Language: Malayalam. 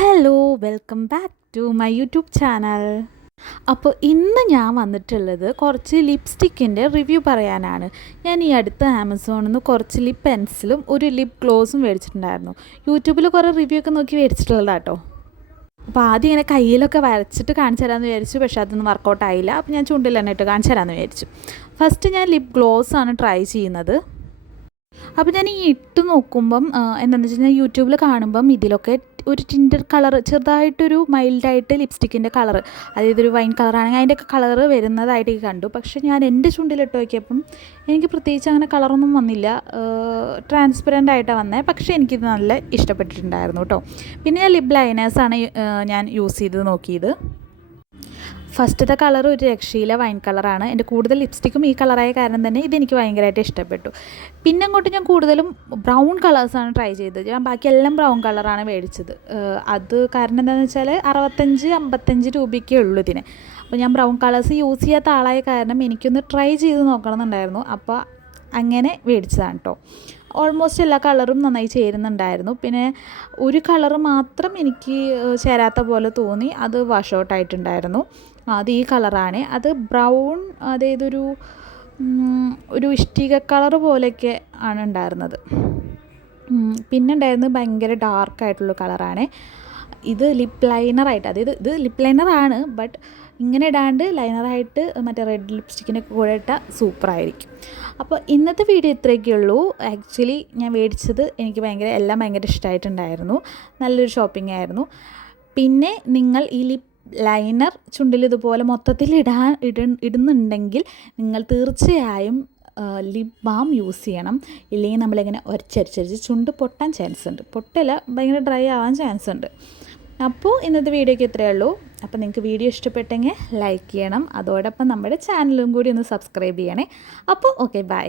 Hello welcome back to my YouTube channel. അപ്പോൾ ഇന്ന് ഞാൻ വന്നിട്ടുള്ളത് കുറച്ച് ലിപ്സ്റ്റിക്കിൻ്റെ റിവ്യൂ പറയാനാണ്. ഞാൻ ഈ അടുത്ത് ആമസോണിൽ നിന്ന് കുറച്ച് ലിപ് പെൻസിലും ഒരു ലിപ് ഗ്ലോസും മേടിച്ചിട്ടുണ്ടായിരുന്നു. യൂട്യൂബിൽ കുറേ റിവ്യൂ ഒക്കെ നോക്കി മേടിച്ചിട്ടുള്ളതാണ് കേട്ടോ. അപ്പോൾ ആദ്യം ഇങ്ങനെ കയ്യിലൊക്കെ വരച്ചിട്ട് കാണിച്ചു തരാമെന്ന് വിചാരിച്ചു, പക്ഷേ അതൊന്നും വർക്കൗട്ട് ആയില്ല. അപ്പോൾ ഞാൻ ചുണ്ടിൽ തന്നെ ഇട്ട് കാണിച്ചു തരാമെന്ന് വിചാരിച്ചു. ഫസ്റ്റ് ഞാൻ ലിപ് ഗ്ലോസാണ് ട്രൈ ചെയ്യുന്നത്. അപ്പോൾ ഞാൻ ഈ ഇട്ട് നോക്കുമ്പം എന്താണെന്ന് വെച്ച് കഴിഞ്ഞാൽ യൂട്യൂബിൽ കാണുമ്പം ഇതിലൊക്കെ ഒരു ടിൻറ്റർ കളർ, ചെറുതായിട്ടൊരു മൈൽഡായിട്ട് ലിപ്സ്റ്റിക്കിൻ്റെ കളർ, അതായത് ഒരു വൈൻ കളറാണെങ്കിൽ അതിൻ്റെയൊക്കെ കളറ് വരുന്നതായിട്ട് കണ്ടു. പക്ഷേ ഞാൻ എൻ്റെ ചുണ്ടിലിട്ട് നോക്കിയപ്പം എനിക്ക് പ്രത്യേകിച്ച് അങ്ങനെ കളറൊന്നും വന്നില്ല, ട്രാൻസ്പെറൻ്റ് ആയിട്ടാണ് വന്നത്. പക്ഷേ എനിക്കിത് നല്ല ഇഷ്ടപ്പെട്ടിട്ടുണ്ടായിരുന്നു കേട്ടോ. പിന്നെ ഞാൻ ലിപ് ലൈനേഴ്സാണ് ഞാൻ യൂസ് ചെയ്ത് നോക്കിയത്. ഫസ്റ്റത്തെ കളർ ഒരു രക്ഷയിലെ വൈൻ കളറാണ്. എൻ്റെ കൂടുതൽ ലിപ്സ്റ്റിക്കും ഈ കളറായ കാരണം തന്നെ ഇതെനിക്ക് ഭയങ്കരമായിട്ട് ഇഷ്ടപ്പെട്ടു. പിന്നെ അങ്ങോട്ട് ഞാൻ കൂടുതലും ബ്രൗൺ കളേഴ്സാണ് ട്രൈ ചെയ്തത്. ഞാൻ ബാക്കിയെല്ലാം ബ്രൗൺ കളറാണ് മേടിച്ചത്. അത് കാരണം എന്താണെന്ന് വെച്ചാൽ 55 രൂപയ്ക്കേ ഉള്ളൂ ഇതിന്. അപ്പോൾ ഞാൻ ബ്രൗൺ കളേഴ്സ് യൂസ് ചെയ്യാത്ത ആളായ കാരണം എനിക്കൊന്ന് ട്രൈ ചെയ്ത് നോക്കണമെന്നുണ്ടായിരുന്നു. അപ്പോൾ അങ്ങനെ മേടിച്ചതാണ് കേട്ടോ. ഓൾമോസ്റ്റ് എല്ലാ കളറും നന്നായി ചേരുന്നുണ്ടായിരുന്നു. പിന്നെ ഒരു കളറ് മാത്രം എനിക്ക് ചേരാത്ത പോലെ തോന്നി, അത് വാഷ് ഔട്ട് ആയിട്ടുണ്ടായിരുന്നു. അത് ഈ കളറാണ്. അത് ബ്രൗൺ, അതായത് ഒരു ഇഷ്ടിക കളറ് പോലെയൊക്കെ ആണ് ഉണ്ടായിരുന്നത്. പിന്നെ ഉണ്ടായിരുന്നത് ഭയങ്കര ഡാർക്കായിട്ടുള്ള കളറാണ്. ഇത് ലിപ്പ് ലൈനറായിട്ട്, അതായത് ഇത് ലിപ്പ് ലൈനറാണ്, ബട്ട് ഇങ്ങനെ ഇടാണ്ട് ലൈനറായിട്ട് മറ്റേ റെഡ് ലിപ്സ്റ്റിക്കിൻ്റെ കൂടെ ഇട്ടാൽ സൂപ്പറായിരിക്കും. അപ്പോൾ ഇന്നത്തെ വീഡിയോ ഇത്രയൊക്കെ ഉള്ളൂ. ആക്ച്വലി ഞാൻ മേടിച്ചത് എനിക്ക് എല്ലാം ഭയങ്കര ഇഷ്ടമായിട്ടുണ്ടായിരുന്നു. നല്ലൊരു ഷോപ്പിംഗ് ആയിരുന്നു. പിന്നെ നിങ്ങൾ ഈ ലിപ്പ് ലൈനർ ചുണ്ടിൽ ഇതുപോലെ മൊത്തത്തിൽ ഇടുന്നുണ്ടെങ്കിൽ നിങ്ങൾ തീർച്ചയായും ലിപ് ബാം യൂസ് ചെയ്യണം. ഇല്ലെങ്കിൽ നമ്മളിങ്ങനെ ഒരച്ചരിച്ചരിച്ച് ചുണ്ട് പൊട്ടാൻ ചാൻസ് ഉണ്ട്. പൊട്ടല്ല, ഭയങ്കര ഡ്രൈ ആവാൻ ചാൻസ് ഉണ്ട്. അപ്പോൾ ഇന്നത്തെ വീഡിയോയ്ക്ക് ഇത്രയേ ഉള്ളൂ. അപ്പോൾ നിങ്ങൾക്ക് വീഡിയോ ഇഷ്ടപ്പെട്ടെങ്കിൽ ലൈക്ക് ചെയ്യണം. അതോടൊപ്പം നമ്മുടെ ചാനലും കൂടി ഒന്ന് സബ്സ്ക്രൈബ് ചെയ്യണേ. അപ്പോൾ ഓക്കെ, ബൈ.